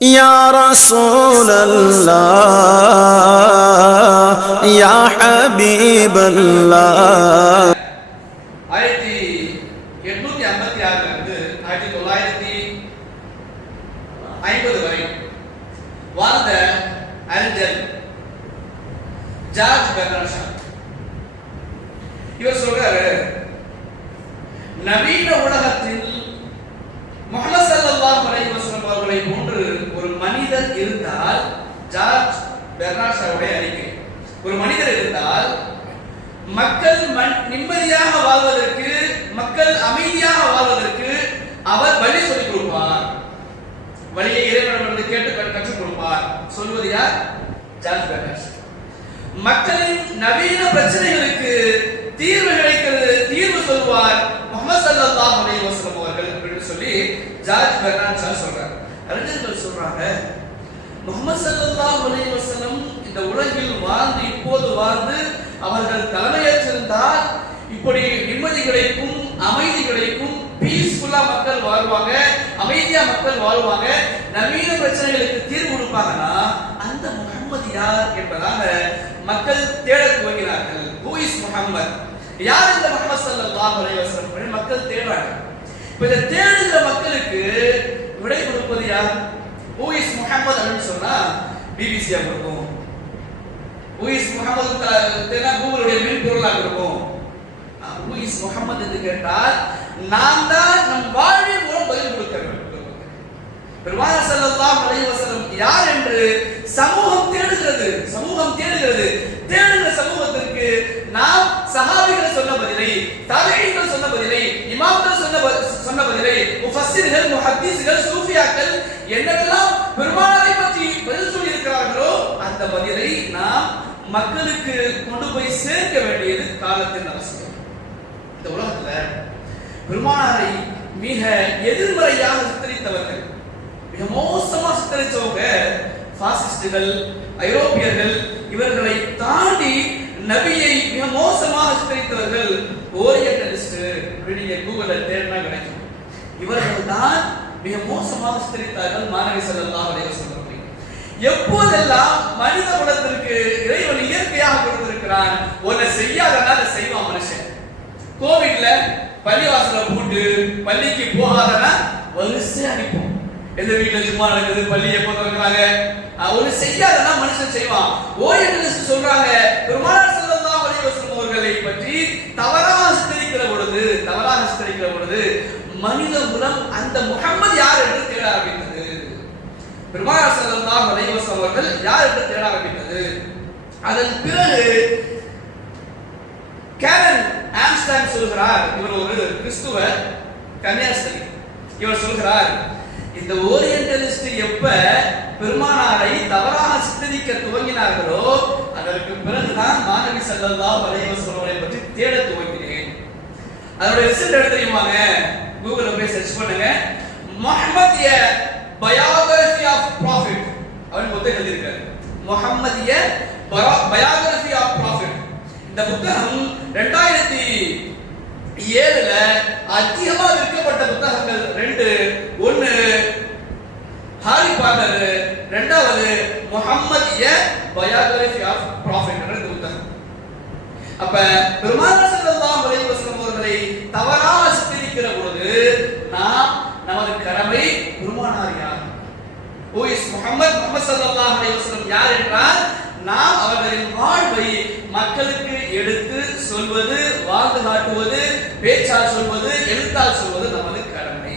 يا رسول الله يا حبيب الله ஆயிரத்தி எட்நூத்தி ஐம்பத்தி ஆறுல இருந்து ஆயிரத்தி தொள்ளாயிரத்தி ஐம்பது வரை வாழ்ந்த அறிஞர் ஜார்ஜ் பெர்னார்ட் ஷா இவர் சொல்றாரு நவீன உலகத்தில் மனிதர் இருந்தால் ஜார்ஜ் பெர்னார்ட் அறிக்கை. ஒரு மனிதர் இருந்தால் மக்கள் நிம்மதியாக வாழ்வதற்கு மக்கள் அமைதியாக வாழ்வதற்கு அவர் வழி சொல்லிக் கொடுப்பார். வழியை இறைவனிடமிருந்து கேட்டு கற்று- கற்றுக் கொடுப்பார். சொல்வது யார்? ஜார்ஜ் பெர்னார்ட் மக்களின் நவீன பிரச்சனைகளுக்கு தீர்வு கிடைக்கிறது தீர்வு சொல்வார் முகமது ஸல்லல்லாஹு அலைஹி வஸல்லம் அவர்கள் அப்படின்னு சொல்லி ஜார்ஜ் பெர்னார்ட் சொல்றார். அறிஞர்கள் சொல்றாங்க? முகமது ஸல்லல்லாஹு இந்த உலகில் வாழ்ந்து இப்போது வாழ்ந்து அவர்கள் தலைமையேற்றிருந்தால் இப்படி நிம்மதி கிடைக்கும் அமைதி கிடைக்கும் பீஸ்ஃபுல்லா மக்கள் வாழ்வாங்க அமைதியா மக்கள் வாழ்வாங்க நவீன பிரச்சனைகளுக்கு தீர்வு கொடுப்பாங்கன்னா அந்த முகம்மது யார் என்பதாக மக்கள் தேட துவங்கினார்கள். Who is Muhammad? யார் இந்த முகமது சல்லா அலைஹி மக்கள் தேடுறாங்க இப்ப இதை தேடுகிற மக்களுக்கு விடை கொடுப்பது யார்? ஹூ இஸ் முகம்மது அப்படின்னு சொன்னா பிபிசியா இருக்கும் ஹூ இஸ் முகமது கூகுளுடைய மென்பொருளாக இருக்கும் ஹூ இஸ் முகமது என்று கேட்டால் நாம் தான் நம் வாழ்வின் மூலம் பதில் கொடுக்க வேண்டும். பெருமானார் ஸல்லல்லாஹு யார் என்று சமூகம் தேடுகிறது சமூகம் தேடுகிறது. தேடுகிற சமூகத்திற்கு நாம் சஹாபிகள் சொன்ன பதிலை தாபிஈன்கள் சொன்ன பதிலை இமாம்கள் சொன்ன ப- சொன்ன பதிலை முஃபஸ்ஸிர்கள் முஹத்தீஸ்கள் சூஃபியாக்கள் என்னெல்லாம் பெருமானாரை பற்றி பதில் சொல்லி இருக்கிறார்களோ அந்த பதிலை நாம் மக்களுக்கு கொண்டு போய் சேர்க்க வேண்டியது காலத்தின் அவசியம். இந்த உலகத்துல பெருமானாரை மிக எதிர்மறையாக சித்தரித்தவர்கள் மிக மோசமா சித்தரித்தவங்க பாசிஸ்டுகள் ஐரோப்பியர்கள் இவர்களை தாண்டி நபியை மிக மோசமாக சித்தரித்தவர்கள் ஓரியன்டலிஸ்ட் அப்படின்னு நீங்க கூகுள்ல தேடினா கிடைக்கும். இவர்கள் தான் மிக மோசமாக சித்தரித்தார்கள் மாணவி ஸல்லல்லாஹு அடைய வஸல்லம் எப்போதெல்லாம் மனித குலத்திற்கு இறைவன் இயற்கையாக கொடுத்திருக்கிறான் ஒன்னை செய்யாதனா அதை செய்வான் மனுஷன். கோவிட்ல பள்ளிவாசல பூட்டு பள்ளிக்கு போகாதனா வரிசை அனுப்போம் எந்த வீட்டுல சும்மா நடக்குது பள்ளி எப்போ திறக்கிறாங்க? அஹ் ஒரு செய்யாதனா மனுஷன் செய்வான். ஓரியன்டலிஸ்ட் சொல்றாங்க பெருமாள் செல்லம் அலைஹி வஸல்லம் அவர்களை பற்றி தவறாக சித்தரிக்கிற பொழுது தவறாக சித்தரிக்கிற பொழுது மனித குலம் அந்த முகம்மது யார் என்று தேட ஆரம்பித்தது? பெருமானார் ஸல்லல்லாஹு அலைஹி அவர்கள் யார் என்று தேட ஆரம்பித்தது? அதன் பிறகு கேரன் ஆம்ஸ்டாம் சொல்கிறார். இவர் ஒரு கிறிஸ்துவ கன்னியாஸ்திரி. இவர் சொல்கிறார் இந்த ஓரியன்டலிஸ்ட் எப்ப பெருமானாரை தவறாக சித்தரிக்க துவங்கினார்களோ அதற்கு பிறகுதான் மாணவி செல்லல்லா அலைஹி வஸல்லம் அவரை பற்றி தேட துவங்கினேன். அதோட ரிசல்ட் எடுத்து தெரியுமாங்க? கூகுள்ல போய் சர்ச் பண்ணுங்க. முஹம்மதிய பயோகிராஃபி ஆஃப் ப்ராஃபிட் அவர் புத்தகம் எழுதியிருக்காரு. முஹம்மதிய பயோகிராஃபி ஆஃப் ப்ராஃபிட் இந்த புத்தகம் ரெண்டாயிரத்தி ஏழுல அதிகமாக விற்கப்பட்ட புத்தகங்கள் ரெண்டு. ஒன்னு ஹாரி பாட்டர் ரெண்டாவது முஹம்மதிய பயோகிராஃபி ஆஃப் ப்ராஃபிட் புத்தகம். அப்ப பெருமாள் ஸல்லல்லாஹு அலைஹி வஸல்லம் அவர்களை தவறாக சித்தரிக்கிற பொழுது நாம் நமது கடமை குருமானார் யார்? ஓ இஸ் முகமது முகமது சல்லாஹ் அலைவசம் யார் என்றால் நாம் அவர்களின் வாழ்வை மக்களுக்கு எடுத்து சொல்வது வாழ்ந்து காட்டுவது பேச்சால் சொல்வது எழுத்தால் சொல்வது நமது கடமை.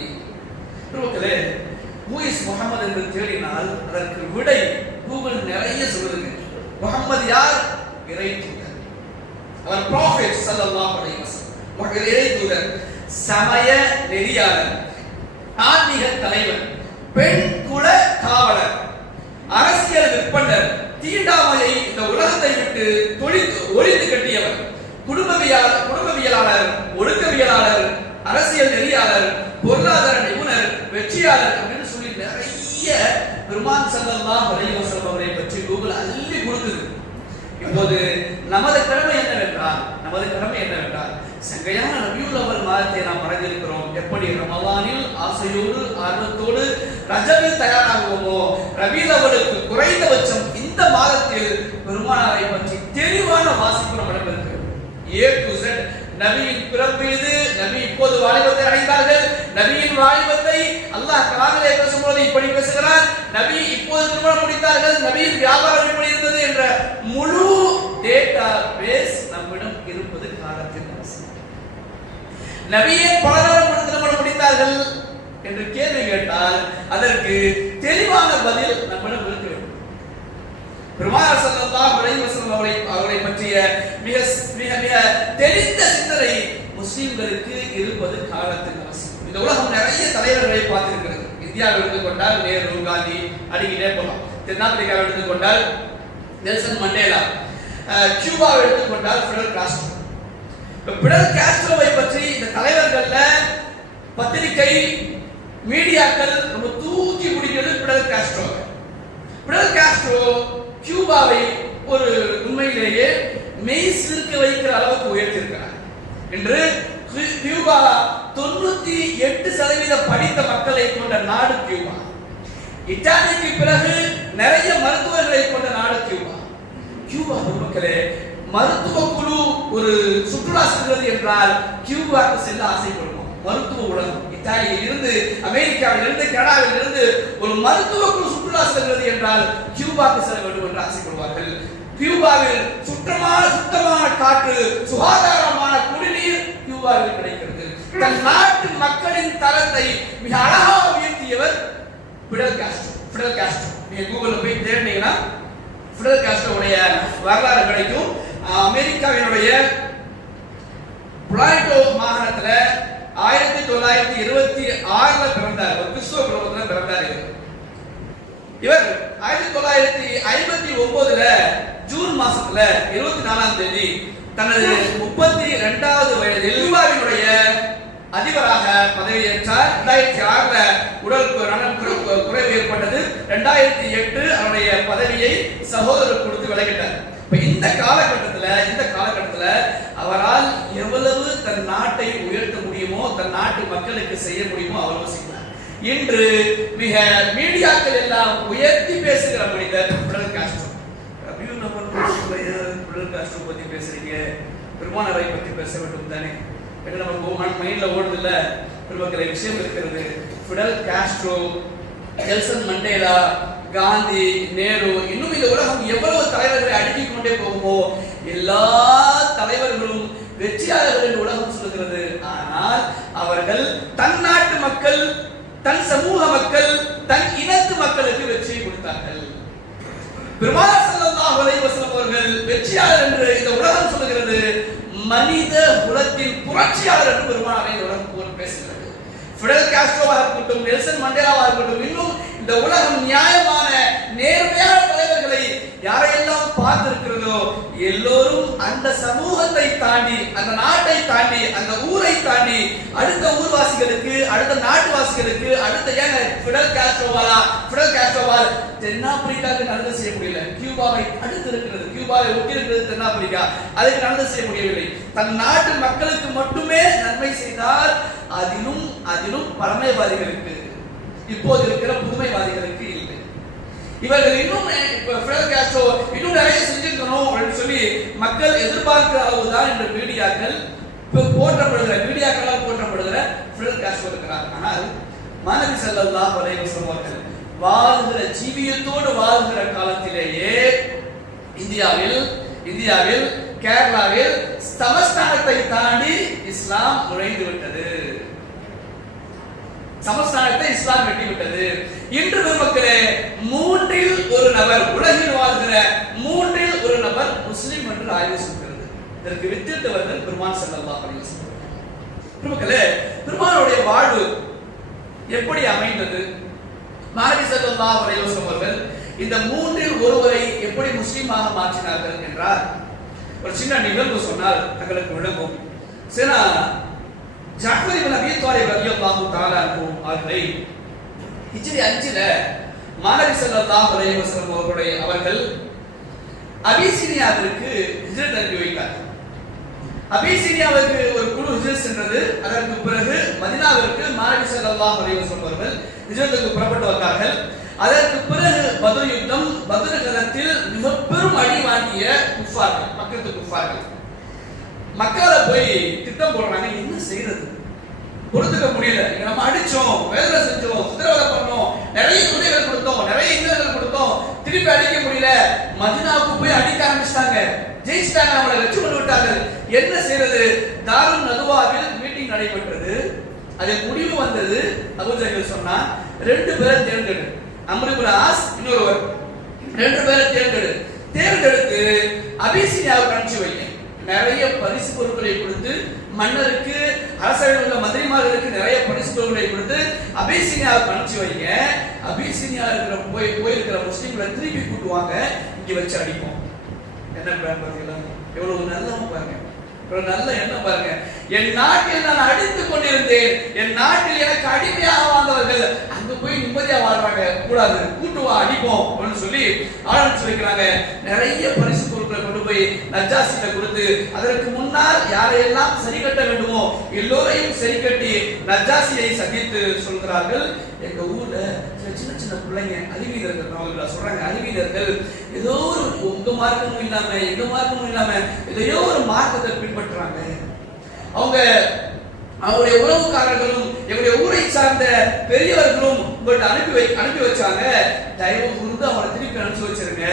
மக்களே ஹூ இஸ் முகமது என்று தேடினால் அதற்கு விடை கூகுள் நிறைய சொல்லுதுங்க முகமது யார்? இறை தூதர். அவர் ப்ராஃபெட் சல்லாஹ் அலைவசம் இறை தூதர். சமய நெறியாளர். ஆன்மீக தலைவர் பெண் குல காவலர் அரசியல் விற்பனர் தீண்டாமையை இந்த உலகத்தை விட்டு தொழில் ஒழித்து கட்டியவர் குடும்பவியல் குடும்பவியலாளர் ஒழுக்கவியலாளர் அரசியல் நெறியாளர் பொருளாதார நிபுணர் வெற்றியாளர் அப்படின்னு சொல்லி நிறைய பெருமான் ஸல்லல்லாஹு அலைஹி அவரை பற்றி கூகுள் அள்ளி கொடுக்குது. இப்போது நமது கடமை என்னவென்றால் நமது கடமை என்னவென்றால் சங்கையான ரபியுல் அவல் மாதத்தை நாம் அடைந்திருக்கிறோம் ரமலானில் ஆசையோடு ஆர்வத்தோடு ரஜபில் தயாராகுவோமோ? ரபியில் அவளுக்கு குறைந்தபட்சம் இந்த மாதத்தில் பெருமானாரை பற்றி தெளிவான வாசிப்பு நம்மிடம் இருக்கு ஏ டு செட் நபியின் பிறப்பு இது. நபி இப்போது வாலிபத்தை அடைந்தார்கள். நபியின் வாலிபத்தை அல்லாஹ் கலாமிலே பேசும்போது இப்படி பேசுகிறார். நபி இப்போது திருமணம் முடித்தார்கள். நபியின் வியாபாரம் எப்படி இருந்தது என்ற முழு டேட்டா பேஸ் நம்மிடம் இருப்பது காலத்தின் அவசியம் நபியே பல நேரம் திருமணம் முடித்தார்கள் என்று கேள்வி கேட்டால் அதற்கு தெளிவான பதில் நம்மிடம் இருக்க வேண்டும். பெருமானார் ஸல்லல்லாஹு அலைஹி வஸல்லம் அவரை அவரை பற்றிய மிக மிக மிக தெளிந்த சிந்தனை முஸ்லிம்களுக்கு இருப்பது காலத்தின் அவசியம். இந்த உலகம் நிறைய தலைவர்களை பார்த்திருக்கிறது. இந்தியாவை எடுத்துக்கொண்டால் நேரு காந்தி அடிக்கிட்டே போகலாம். தென்னாப்பிரிக்காவை எடுத்துக்கொண்டால் நெல்சன் மண்டேலா. அஹ், கியூபாவை எடுத்துக்கொண்டால் ஃபிடல் காஸ்ட்ரோ பிடல் காஸ்ட்ரோவை பற்றி இந்த தலைவர்கள்ல பத்திரிகை மீடியாக்கள் ரொம்ப தூக்கி பிடிக்கிறது பிடல் காஸ்ட்ரோ பிடல் காஸ்ட்ரோ கியூபாவை ஒரு உண்மையிலேயே மெய் சிறுக்க வைக்கிற அளவுக்கு உயர்த்தியிருக்கிறார். என்று கியூபா தொண்ணூத்தி எட்டு சதவீத படித்த மக்களை கொண்ட நாடு கியூபா. இத்தாலிக்கு பிறகு நிறைய மருத்துவர்களை கொண்ட நாடு கியூபா. கியூபா மக்களே மருத்துவ குழு ஒரு சுற்றுலா செல்வது என்றால் கியூபாக்கு செல்ல ஆசைப்படுவோம். மருத்துவ உலகம். இத்தாலியில் இருந்து அமெரிக்காவில் இருந்து கனடாவில் இருந்து ஒரு மருத்துவ குழு சுற்றுலா செல்வது என்றால் கியூபாக்கு செல்ல வேண்டும் என்று ஆசைப்படுவார்கள். கியூபாவில் சுற்றமான சுத்தமான காற்று சுகாதாரமான குடிநீர் கியூபாவில் கிடைக்கிறது. தன் நாட்டு மக்களின் தரத்தை மிக அழகாக உயர்த்தியவர் பிடல் காஸ்ட்ரோ. Fidel Castro. நீங்க கூகுள்ல போய் தேடினீங்கன்னா பிடல் காஸ்ட்ரோவுடைய வரலாறு கிடைக்கும். அமெரிக்காவினுடைய புளாய்டோ மாகாணத்துல ஆயிரத்தி தொள்ளாயிரத்தி இருபத்தி ஆறுல பிறந்தார். ஒரு கிறிஸ்துவ குடும்பத்துல பிறந்தார் இவர். இவர் ஆயிரத்தி தொள்ளாயிரத்தி ஐம்பத்தி ஒன்பதுல ஜூன் மாசத்துல இருபத்தி நாலாம் தேதி தனது முப்பத்தி இரண்டாவது வயதில் கியூபாவினுடைய அதிபராக பதவியேற்றார். ரெண்டாயிரத்தி ஆறுல உடல் நலன் குறைவு ஏற்பட்டது. ரெண்டாயிரத்தி எட்டு அவருடைய பதவியை சகோதரர் கொடுத்து விலகிட்டார். இப்ப இந்த காலகட்டத்துல இந்த காலகட்டத்துல அவரால் எவ்வளவு தன் நாட்டை உயர்த்த முடியுமோ தன் நாட்டு மக்களுக்கு செய்ய முடியுமோ அவ்வளவு செய்தார் இன்று மிக மீடியாக்கள் எல்லாம் உயர்த்தி பேசுகிற மனிதர் பிடல் காஸ்ட்ரோ. ரபியூ நம்பர் பிடல் காஸ்ட்ரோ பத்தி பேசுறீங்க. பெருமானரை பத்தி பேச வேண்டும் தானே? என்ன நமக்கு மைண்ட்ல ஓடுது இல்ல பெருமக்களை விஷயம் இருக்கிறது. Fidel Castro Nelson Mandela Gandhi Nehru இன்னும் இந்த உலகம் எவ்வளவு தலைவர்களை அடுக்கிக் கொண்டே போகுமோ எல்லா தலைவர்களும் வெற்றியாளர்கள் என்று உலகம் சொல்லுகிறது. ஆனால் அவர்கள் தன் நாட்டு மக்கள் தன் சமூக மக்கள் தன் இனத்து மக்களுக்கு வெற்றியை கொடுத்தார்கள். பெருமாள் ஸல்லல்லாஹு அலைஹி அவர்கள் வெற்றியாளர் என்று இந்த உலகம் சொல்லுகிறது. மனித குலத்தின் புரட்சியாளர் என்று பெருமானாரை இந்த உலகம் பேசுகிறது. ஃபிடல் காஸ்ட்ரோவாக இருக்கட்டும் நெல்சன் மண்டேலாவாக இருக்கட்டும் இந்த உலகம் நியாயமான நேர்மையான தலைவர்களை யாரையெல்லாம் பார்த்திருக்கிறதோ எல்லோரும் அந்த சமூகத்தை தாண்டி அந்த நாட்டை தாண்டி அந்த ஊரை தாண்டி அடுத்த ஊர்வாசிகளுக்கு அடுத்த நாட்டுவாசிகளுக்கு அடுத்த ஏங்க பிடல் கேஸ்ட்ரோவாலா பிடல் கேஸ்ட்ரோவால் தென்னாப்பிரிக்காவுக்கு நல்லது செய்ய முடியல. கியூபாவை அடுத்து இருக்கிறது கியூபாவை ஒட்டி இருக்கிறது தென்னாப்பிரிக்கா. அதுக்கு நல்லது செய்ய முடியவில்லை. தன் நாட்டு மக்களுக்கு மட்டுமே நன்மை செய்தால் அதிலும் அதிலும் பழமைவாதிகளுக்கு இப்போது இருக்கிற புதுமைவாதிகளுக்கு இல்லை. இவர்கள் இன்னும் இன்னும் நிறைய செஞ்சிருக்கணும் அப்படின்னு சொல்லி மக்கள் எதிர்பார்க்கிற அளவுதான் இந்த மீடியாக்கள் போற்றப்படுகிற மீடியாக்களால் போற்றப்படுகிற ஃபிடல் காஸ்ட்ரோ இருக்கிறார். ஆனால் மாணவி ஸல்லல்லாஹு அலைஹி சொல்வார்கள் வாழ்கிற ஜீவியத்தோடு வாழ்கிற காலத்திலேயே இந்தியாவில் இந்தியாவில் கேரளாவில் சமஸ்தானத்தை தாண்டி இஸ்லாம் நுழைந்து விட்டது. சமஸ்தானத்தை இஸ்லாம் வெட்டிவிட்டது. இன்று பெருமக்களே மூன்றில் ஒரு நபர் உலகில் வாழ்கிற மூன்றில் ஒரு நபர் முஸ்லிம் என்று ஆய்வு சொல்கிறது இதற்கு வித்தியத்தவர்கள் பெருமான் செல்லல்லா பெருமக்களே பெருமானுடைய வாழ்வு எப்படி அமைந்தது? மாணவி செல்லல்லா அலைஹி அவர்கள் இந்த மூன்றில் ஒருவரை எப்படி முஸ்லீமாக மாற்றினார்கள் என்றார். ஒரு சின்ன நிகழ்வு சொன்னால் தங்களுக்கு விளங்கும். சில ஜாஃபர் இப்னு அபீ தாலிப் ரலியல்லாஹு தஆலா அன்ஹு அவர்களை ஹிஜ்ரி 5ல மாநபி ஸல்லல்லாஹு அலைஹி வஸல்லம் அவர்களுடைய அவர்கள் அபிசீனியாவிற்கு ஹிஜ்ரத் அனுப்பி வைத்தார் அபிசீனியாவுக்கு ஒரு குழு ஹிஜ்ரத் சென்றது. அதற்கு பிறகு மதினாவிற்கு மாநபி ஸல்லல்லாஹு அலைஹி வஸல்லம் அவர்கள் ஹிஜ்ரத்துக்கு புறப்பட்டு வந்தார்கள். அதற்கு பிறகு பத்ர் யுத்தம் பத்ர் களத்தில் மிக பெரும் அடி வாங்கிய குஃபார்கள் பக்கத்து குஃபார்கள். மக்களை போய் திட்டம் போடுறாங்க என்ன செய்யறது பொறுத்துக்க முடியல. நம்ம அடிச்சோம் வேதனை செஞ்சோம் சித்திரவதை பண்ணோம் நிறைய குதிரைகள் கொடுத்தோம் நிறைய இன்னல்கள் கொடுத்தோம். திருப்பி அடிக்க முடியல. மதினாவுக்கு போய் அடிக்க ஆரம்பிச்சிட்டாங்க. ஜெயிச்சிட்டாங்க அவங்களை வெற்றி கொண்டு விட்டார்கள் என்ன செய்யறது தாரும் நதுவாவில் மீட்டிங் நடைபெற்றது. அதில் முடிவு வந்தது. அபுஜஹல் சொன்னா ரெண்டு பேரை தேர்ந்தெடு. அம்ருபுல் ஆஸ் இன்னொருவர். ரெண்டு பேரை தேர்ந்தெடு. தேர்ந்தெடுத்து அபிசினியாவுக்கு அனுப்பிச்சு வைங்க நிறைய பரிசு பொருட்களை கொடுத்து மன்னருக்கு அரசர்கள் உள்ள மந்திரிமார்களுக்கு நிறைய பரிசு பொருட்களை கொடுத்து அபிசினியாவுக்கு அனுப்பிச்சு வைங்க. அபிசினியா இருக்கிற போய் போயிருக்கிற முஸ்லீம்களை திருப்பி கூட்டுவாங்க இங்க வச்சு அடிப்போம். என்ன பிளான் பாத்தீங்களா எவ்வளவு நல்லவங்க பாருங்க. ஒரு நல்ல எண்ணம் பாருங்க. என் நாட்டில் நான் அடித்துக் கொண்டிருந்தேன். என் நாட்டில் எனக்கு அடிமையாக வாழ்ந்தவர்கள் அங்க போய் நிம்மதியா வாழ்றாங்க. கூடாது. கூட்டு வா அடிப்போம். அப்படின்னு சொல்லி ஆரம்பிச்சு வைக்கிறாங்க. நிறைய பரிசு கொண்டு போய் நஜாசிட்ட கொடுத்து அதற்கு முன்னால் யாரையெல்லாம் சரி கட்ட வேண்டுமோ எல்லோரையும் சரி கட்டி நஜாசியை சந்தித்து சொல்கிறார்கள். எங்க ஊர்ல சில சின்ன சின்ன பிள்ளைங்க அறிவியலர்கள் சொல்றாங்க அறிவியலர்கள் ஏதோ ஒரு உங்க மார்க்கமும் இல்லாம எங்க மார்க்கமும் இல்லாம எதையோ ஒரு மார்க்கத்தை பின்பற்றுறாங்க. அவங்க அவருடைய உறவுக்காரர்களும் எங்களுடைய ஊரை சார்ந்த பெரியவர்களும் உங்கள்கிட்ட அனுப்பி வை அனுப்பி வச்சாங்க. தயவு குருந்து அவனை திருப்பி அனுப்பிச்சு வச்சிருங்க.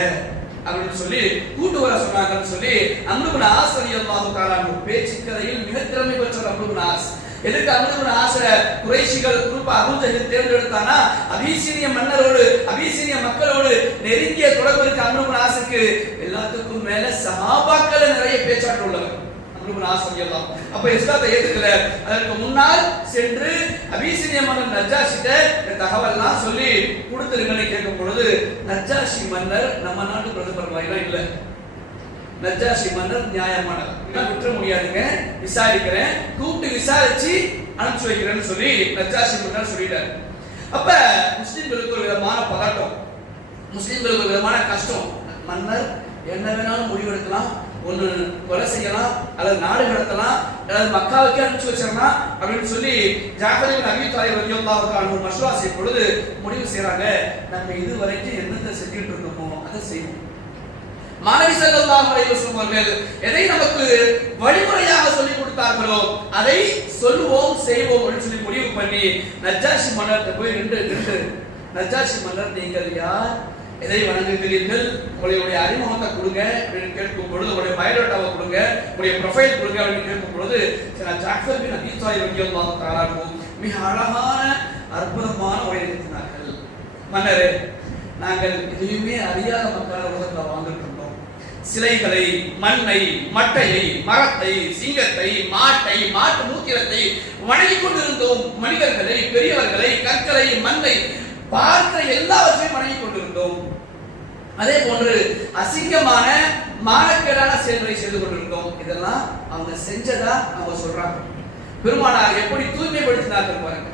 அப்படின்னு சொல்லி கூட்டு வர சொன்னாங்கன்னு சொல்லி அம்ருபுன் ஆசிரியமாக காலாங்க பேச்சு கதையில் மிக திறமை பெற்றவர் அம்ருபுன் ஆஸ். எதுக்கு அமிர்தபுர ஆசை குறைஷிகள் குறிப்பா அபுஜஹில் தேர்ந்தெடுத்தானா அபிசீனிய மன்னரோடு அபிசீனிய மக்களோடு நெருங்கிய தொடர்பு இருக்க அமிர்தபுர ஆசைக்கு எல்லாத்துக்கும் மேல சகாபாக்கள் நிறைய பேச்சாற்று உள்ளவர். அமிர்தபுர ஆசை எல்லாம் அப்ப இஸ்லாத்தை ஏத்துக்கல. அதற்கு முன்னால் சென்று அபிசீனிய மன்னர் நஜாஷிட்ட இந்த தகவல்லாம் சொல்லி கொடுத்துருங்கன்னு கேட்கும் பொழுது நஜாஷி மன்னர் நம்ம நாட்டு பிரதமர் மாதிரிலாம் இல்லை. நஜாஷி மன்னர் நியாயமானவர். நான் விட்டுற முடியாதுங்க விசாரிக்கிறேன். கூப்பிட்டு விசாரிச்சு அனுப்பிச்சு வைக்கிறேன்னு சொல்லி நஜாஷி மன்னர் சொல்லிட்டாரு. அப்ப முஸ்லிம்களுக்கு ஒரு விதமான பதட்டம். முஸ்லிம்களுக்கு ஒரு விதமான கஷ்டம். மன்னர் என்ன வேணாலும் முடிவெடுக்கலாம். ஒன்று கொலை செய்யலாம் அல்லது நாடு கடத்தலாம் அல்லது மக்காவுக்கே அனுப்பிச்சு வச்சிடலாம் அப்படின்னு சொல்லி ஜாஃபரின் நபி அபி தாலிப் ரலியல்லாஹு அன்ஹு மஷ்வரா செய்யும் பொழுது முடிவு செய்யறாங்க நம்ம இது வரைக்கும் என்னென்ன செஞ்சுட்டு இருந்தோமோ அதை செய்வோம். மாணவி ஸல்லல்லாஹு அவர்கள் எதை நமக்கு வழிமுறையாக சொல்லி கொடுத்தார்களோ அதை சொல்லுவோம் செய்வோம் அப்படின்னு சொல்லி முடிவு பண்ணி நஜாஷி மன்னர்கிட்ட போய் நின்று நின்று நஜாஷி மன்னர் நீங்கள் யார்? எதை வணங்குகிறீர்கள் உங்களுடைய அறிமுகத்தை கொடுங்க. அப்படின்னு கேட்கும் பொழுது உங்களுடைய பயோடேட்டாவை கொடுங்க. உங்களுடைய ப்ரொஃபைல் கொடுங்க அப்படின்னு கேட்கும் பொழுது சில ஜாக்சர் பின் அபி தாலிப் மிக அழகான அற்புதமான உரை நிறுத்தினார்கள் மன்னரே நாங்கள் எதையுமே அறியாத மக்கள் உலகத்தில் வாழ்ந்துட்டு இருந்தோம் சிலைகளை மண்ணை மட்டையை மரத்தை சிங்கத்தை மாட்டை மாட்டு மூத்திரத்தை வணங்கி கொண்டிருந்தோம். மனிதர்களை பெரியவர்களை கற்களை மண்ணை பார்க்கிற எல்லாவற்றையும் வணங்கிக் கொண்டிருந்தோம். அதே போன்று அசிங்கமான மானக்கேடான செயல்களை செய்து கொண்டிருந்தோம். இதெல்லாம் அவங்க செஞ்சதா அவங்க சொல்றாங்க. பெருமானார் எப்படி தூய்மைப்படுத்தினார்கள் பாருங்க.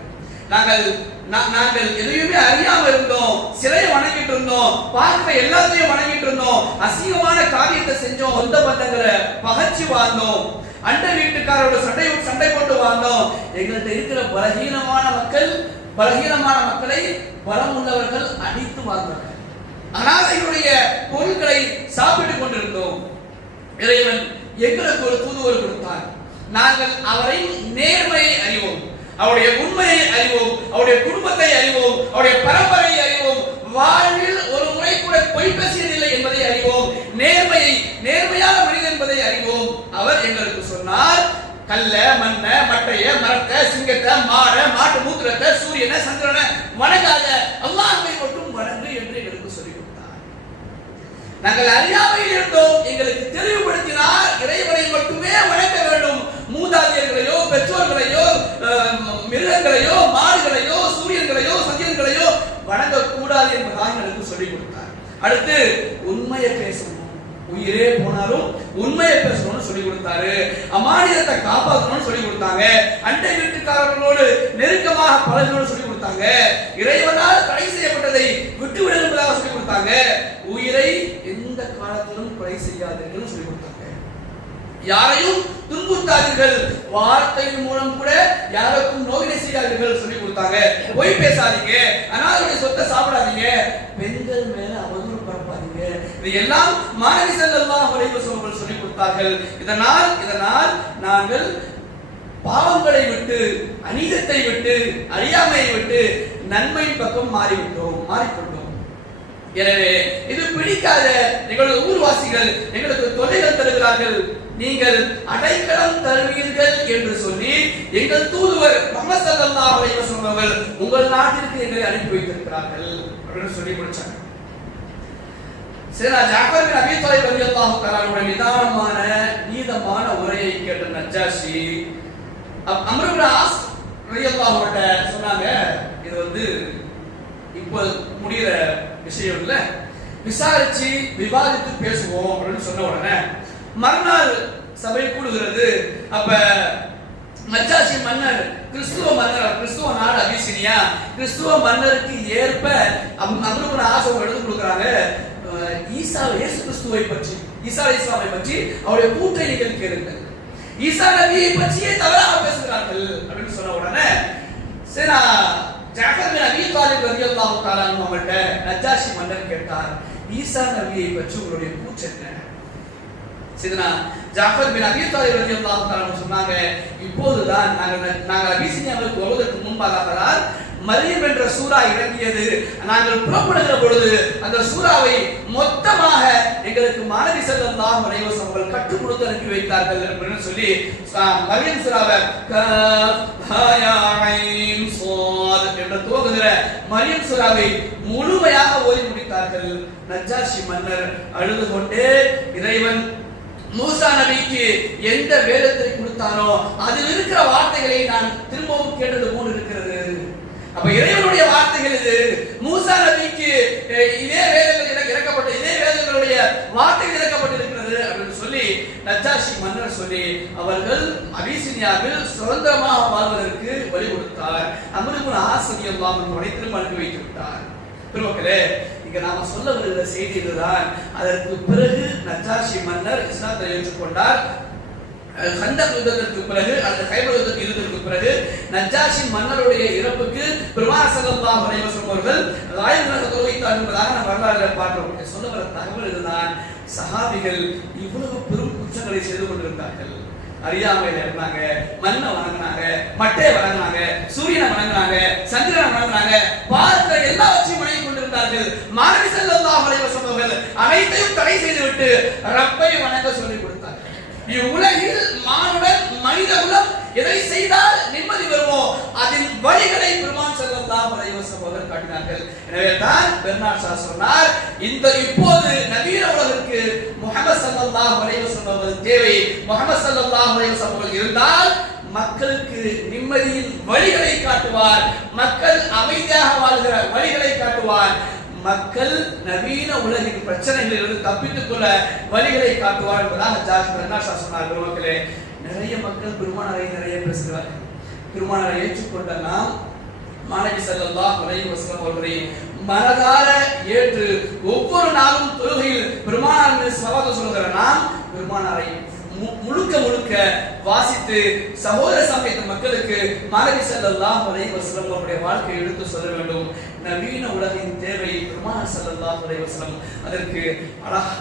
நாங்கள் நாங்கள் எதையுமே அறியாம இருந்தோம். சிலையை வணங்கிட்டு இருந்தோம். பார்க்கிற எல்லாத்தையும் வணங்கிட்டு இருந்தோம். அசிங்கமான காரியத்தை செஞ்சோம். சொந்த பந்தங்களை பகச்சு வாழ்ந்தோம். அண்டை வீட்டுக்காரோட சண்டை சண்டை போட்டு வாழ்ந்தோம். எங்கள்கிட்ட இருக்கிற பலகீனமான மக்கள் பலகீனமான மக்களை பலம் உள்ளவர்கள் அடித்து வாழ்ந்தார்கள் அனாதைகளுடைய பொருட்களை சாப்பிட்டுக் கொண்டிருந்தோம். இறைவன் எங்களுக்கு ஒரு தூதுவர் கொடுத்தார். நாங்கள் அவரை நேர்மையை அறிவோம். அவருடைய உண்மையை அறிவோம். அவருடைய குடும்பத்தை அறிவோம். அவருடைய பரம்பரையை அறிவோம். வாழ்வில் ஒரு முறை கூட பொய் பேசிய என்பதை அறிவோம் நேர்மையை நேர்மையான மனிதன் என்பதை அறிவோம் அவர் எங்களுக்கு சொன்னார் கல்ல மண்ண மட்டைய மரத்தை சிங்கத்தை மாட மாட்டு மூத்திரத்தை சூரியனை சந்திரனை வணங்காத அல்லாஹை மட்டும் வணங்கு என்று எங்களுக்கு சொல்லிக் கொடுத்தார் நாங்கள் அறியாமையில் இருந்தோம் எங்களுக்கு தெளிவுபடுத்தினார் இறைவனை மட்டுமே வணங்க வேண்டும். மூதாதையர்களையோ பெற்றோர்களையோ மிருகங்களையோ மாடுகளையோ சூரியன்களையோ சந்திரன்களையோ வணங்கக்கூடாது என்பதாக எங்களுக்கு சொல்லிக் கொடுத்தார். அடுத்து உண்மையை பேசும் உயிரே போனாலும் உண்மையை பேசணும்னு சொல்லி கொடுத்தாரு. அமானியத்தை காப்பாற்றணும்னு சொல்லி கொடுத்தாங்க. அண்டை வீட்டுக்காரர்களோடு நெருக்கமாக பழகணும்னு சொல்லி கொடுத்தாங்க. இறைவனால் தடை செய்யப்பட்டதை விட்டு விடுவதாக சொல்லி கொடுத்தாங்க. உயிரை எந்த காலத்திலும் கொலை செய்யாதீர்கள் சொல்லி கொடுத்தாங்க. யாரையும் துன்புறுத்தாதீர்கள். வார்த்தையின் மூலம் கூட யாருக்கும் நோயினை செய்யாதீர்கள் சொல்லி கொடுத்தாங்க. பொய் பேசாதீங்க. அனாதைய சொத்தை சாப்பிடாதீங்க. பெண்கள் மேல அவதூறு பரப்பாதீங்க இது எல்லாம் மாணவி செல்லல்லாம் அவர்கள் சொல்லிக் கொடுத்தார்கள். இதனால் இதனால் நாங்கள் பாவங்களை விட்டு அநீதத்தை விட்டு அறியாமையை விட்டு நன்மை பக்கம் மாறிவிட்டோம் மாறிக்கொண்டோம். எனவே இது பிடிக்காத எங்களது ஊர்வாசிகள் எங்களுக்கு தொல்லைகள் தருகிறார்கள். நீங்கள் அடைக்கலம் தருவீர்கள் என்று சொல்லி எங்கள் தூதுவர் முகமது ஸல்லல்லாஹு அவர்கள் உங்கள் நாட்டிற்கு எங்களை அனுப்பி வைத்திருக்கிறார்கள் அப்படின்னு சொல்லி முடிச்சாங்க. சரி ஜாஃபர் பின் அபி தாலிப் ரலியல்லாஹு தஆலாவுடைய நிதானமான நீதமான உரையை கேட்ட நஜ்ஜாஷி அப்- அம்ரு பின் ஆஸ் ரலியல்லாஹு அன்ஹு சொன்னாங்க இது வந்து இப்போ முடியிற விஷயம் இல்ல. விசாரிச்சு விவாதித்து பேசுவோம் அப்படின்னு சொன்ன உடனே மறுநாள் சபை கூடுகிறது. அப்ப நஜ்ஜாஷி மன்னர் கிறிஸ்துவ மன்னர் கிறிஸ்துவ நாடு அபிசினியா கிறிஸ்துவ மன்னருக்கு ஏற்ப அம்ருபுன ஆசை எடுத்து கொடுக்குறாங்க. ஈசா இயேசு கிறிஸ்துவை பற்றி ஈசா இஸ்லாமை பற்றி அவருடைய கூற்றை நீங்கள் கேளுங்கள். ஈசா நபியை பற்றியே தவறாக பேசுகிறார்கள் அப்படின்னு சொன்ன உடனே சரி நான் ஜாஃபர் பின் அபி தாலிப் ரலியல்லாஹு தஆலா அன்ஹு அவங்கள்ட்ட நஜ்ஜாஷி மன்னர் கேட்டார் ஈசா நபியை பற்றி உங்களுடைய கூற்று என்ன? சிதனா ஜாஃபர் பின் அபி தாலிப் ரலியல்லாஹு தஆலா சொன்னாங்க இப்போதுதான் நாங்கள் நாங்கள் அபிசினியாவுக்கு வருவதற்கு முன்பாக மரியம் என்ற சூரா இறங்கியது. நாங்கள் புறப்படுகிற பொழுது அந்த சூறாவை மொத்தமாக எங்களுக்கு மாணவி ஸல்லல்லாஹு அலைஹி வஸல்லம் அவர்கள் கற்றுக் கொடுத்து அனுப்பி வைத்தார்கள் அப்படின்னு சொல்லி மரியம் சூறாவை என்று துவங்குகிற மரியம் சூறாவை முழுமையாக ஓதி முடித்தார்கள். நஜாஷி மன்னர் அழுது கொண்டே இறைவன் மூசா நபிக்கு எந்த வேதத்தை கொடுத்தானோ அதில் இருக்கிற வார்த்தைகளை நான் திரும்பவும் கேட்டது போல் இருக்கிறது. அப்ப இறைவனுடைய வார்த்தைகள் இது. மூசா நபிக்கு இதே வேதங்கள் இறக்கப்பட்ட இதே வேதங்களுடைய வார்த்தைகள் இறக்கப்பட்டிருக்கிறது அப்படின்னு சொல்லி நஜ்ஜாஷி மன்னர் சொல்லி அவர்கள் அபிசினியாவில் சுதந்திரமாக வாழ்வதற்கு வழி கொடுத்தார். அமிர்குண ஆசிரியர் அவர்களுடைய திரும்ப அனுப்பி வைத்து விட்டார். பெருமக்களே இங்க நாம சொல்ல வருகிற செய்தி இதுதான். அதற்கு பிறகு நஜாஷி மன்னர் இஸ்லாத்தை ஏற்றுக்கொண்டார். அஹ் யுத்தத்திற்கு பிறகு அந்த கைபர் யுத்த யுத்தத்திற்கு பிறகு நஜாஷி மன்னருடைய இறப்புக்கு பெருமாள் ஸல்லல்லாஹு அலைஹி வஸல்லம் அவர்கள் ஆயிரக்கணக்கான என்பதாக நம்ம வரலாறுல பார்க்கிறோம். சொல்ல வர தகவல் இதுதான். சஹாபிகள் இவ்வளவு பெரும் குற்றங்களை செய்து கொண்டிருந்தார்கள். அறியாமையில இருந்தாங்க மண்ணை வணங்கினாங்க மட்டையை வணங்கினாங்க சூரியனை வணங்கினாங்க சந்திரனை வணங்கினாங்க பார்க்கிற எல்லாவற்றையும் வணங்கி கொண்டிருந்தார்கள். மாணவி ஸல்லல்லாஹு அலைஹி அவர்கள் அனைத்தையும் தடை செய்துவிட்டு ரப்பை வணங்க சொல்லிக் கொடுத்தார்கள். இவ்வுலகில் மானுடன் மனித குலம் எதை செய்தால் நிம்மதி வருமோ அதில் வழிகளை பெருமான் ஸல்லல்லாஹு அலைஹி வஸல்லம் காட்டினார்கள். எனவே தான் பெருமாள் சார் சொன்னார் இந்த இப்போது நவீன உலகிற்கு முகமது ஸல்லல்லாஹு வரைவ வஸல்லம் அவர்கள் தேவை. முகமது ஸல்லல்லாஹு அலைஹி அவர்கள் இருந்தால் மக்களுக்கு நிம்மதியின் வழிகளை காட்டுவார். மக்கள் அமைதியாக வாழ்கிற வழிகளை காட்டுவார். மக்கள் நவீன உலகின் பிரச்சனைகளில் இருந்து தப்பித்துக் கொள்ள வழிகளை காட்டுவார் என்பதாக ஜார்ஜ் பிரகாஷா சொன்னார். மக்களே நிறைய மக்கள் பெருமானரை நிறைய பேசுகிறார்கள் பெருமானரை ஏற்றுக்கொண்ட நாம் மாணவி செல்லல்லா அலைஹி வசனம் அவர்களை மனதார ஏற்று ஒவ்வொரு நாளும் தொழுகையில் பெருமானார் சவாதம் சொல்கிற நாம் பெருமானாரை முழுக்க முழுக்க வாசித்து சகோதர சமயத்து மக்களுக்கு மாணவி ஸல்லல்லாஹு அலைஹி வசனம் அவருடைய வாழ்க்கையை எடுத்து சொல்ல வேண்டும். நவீன உலகின் தேவை பெருமானார் ஸல்லல்லாஹு அலைஹி வசனம் அதற்கு அழகா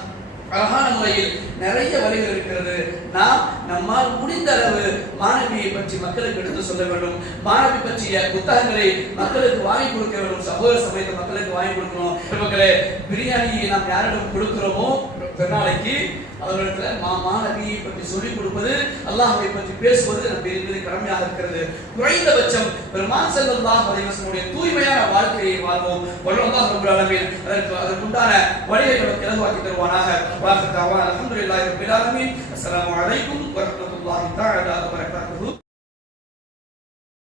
அழகான முறையில் நிறைய வழிகள் இருக்கிறது. நாம் நம்மால் முடிந்த அளவு மாணவியை பற்றி மக்களுக்கு எடுத்து சொல்ல வேண்டும். மாணவி பற்றிய புத்தகங்களை மக்களுக்கு வாங்கி கொடுக்க வேண்டும். சகோதர சமயத்தை மக்களுக்கு வாங்கி கொடுக்கணும். மக்களே பிரியாணியை நாம் யாரிடம் கொடுக்கிறோமோ பெருநாளைக்கு அவர்களிடத்துல மா மாணவியை பற்றி சொல்லிக் கொடுப்பது அல்லாஹை பற்றி பேசுவது நம்ம பெரிய கடமையாக இருக்கிறது. குறைந்தபட்சம் பெருமான் ஸல்லல்லாஹு அலைஹி தூய்மையான வாழ்க்கையை வாழ்வோம். வல்லல்லாஹு ரப்பல் ஆலமீன். அதற்கு அதற்குண்டான வழியை நமக்கு இலகுவாக்கி தருவானாக. வாஹிர் தஅவானா அல்ஹம்துலில்லாஹி ரப்பில் ஆலமீன். அஸ்ஸலாமு அலைக்கும் வரஹ்மத்துல்லாஹி தஆலா வபரகாத்துஹு.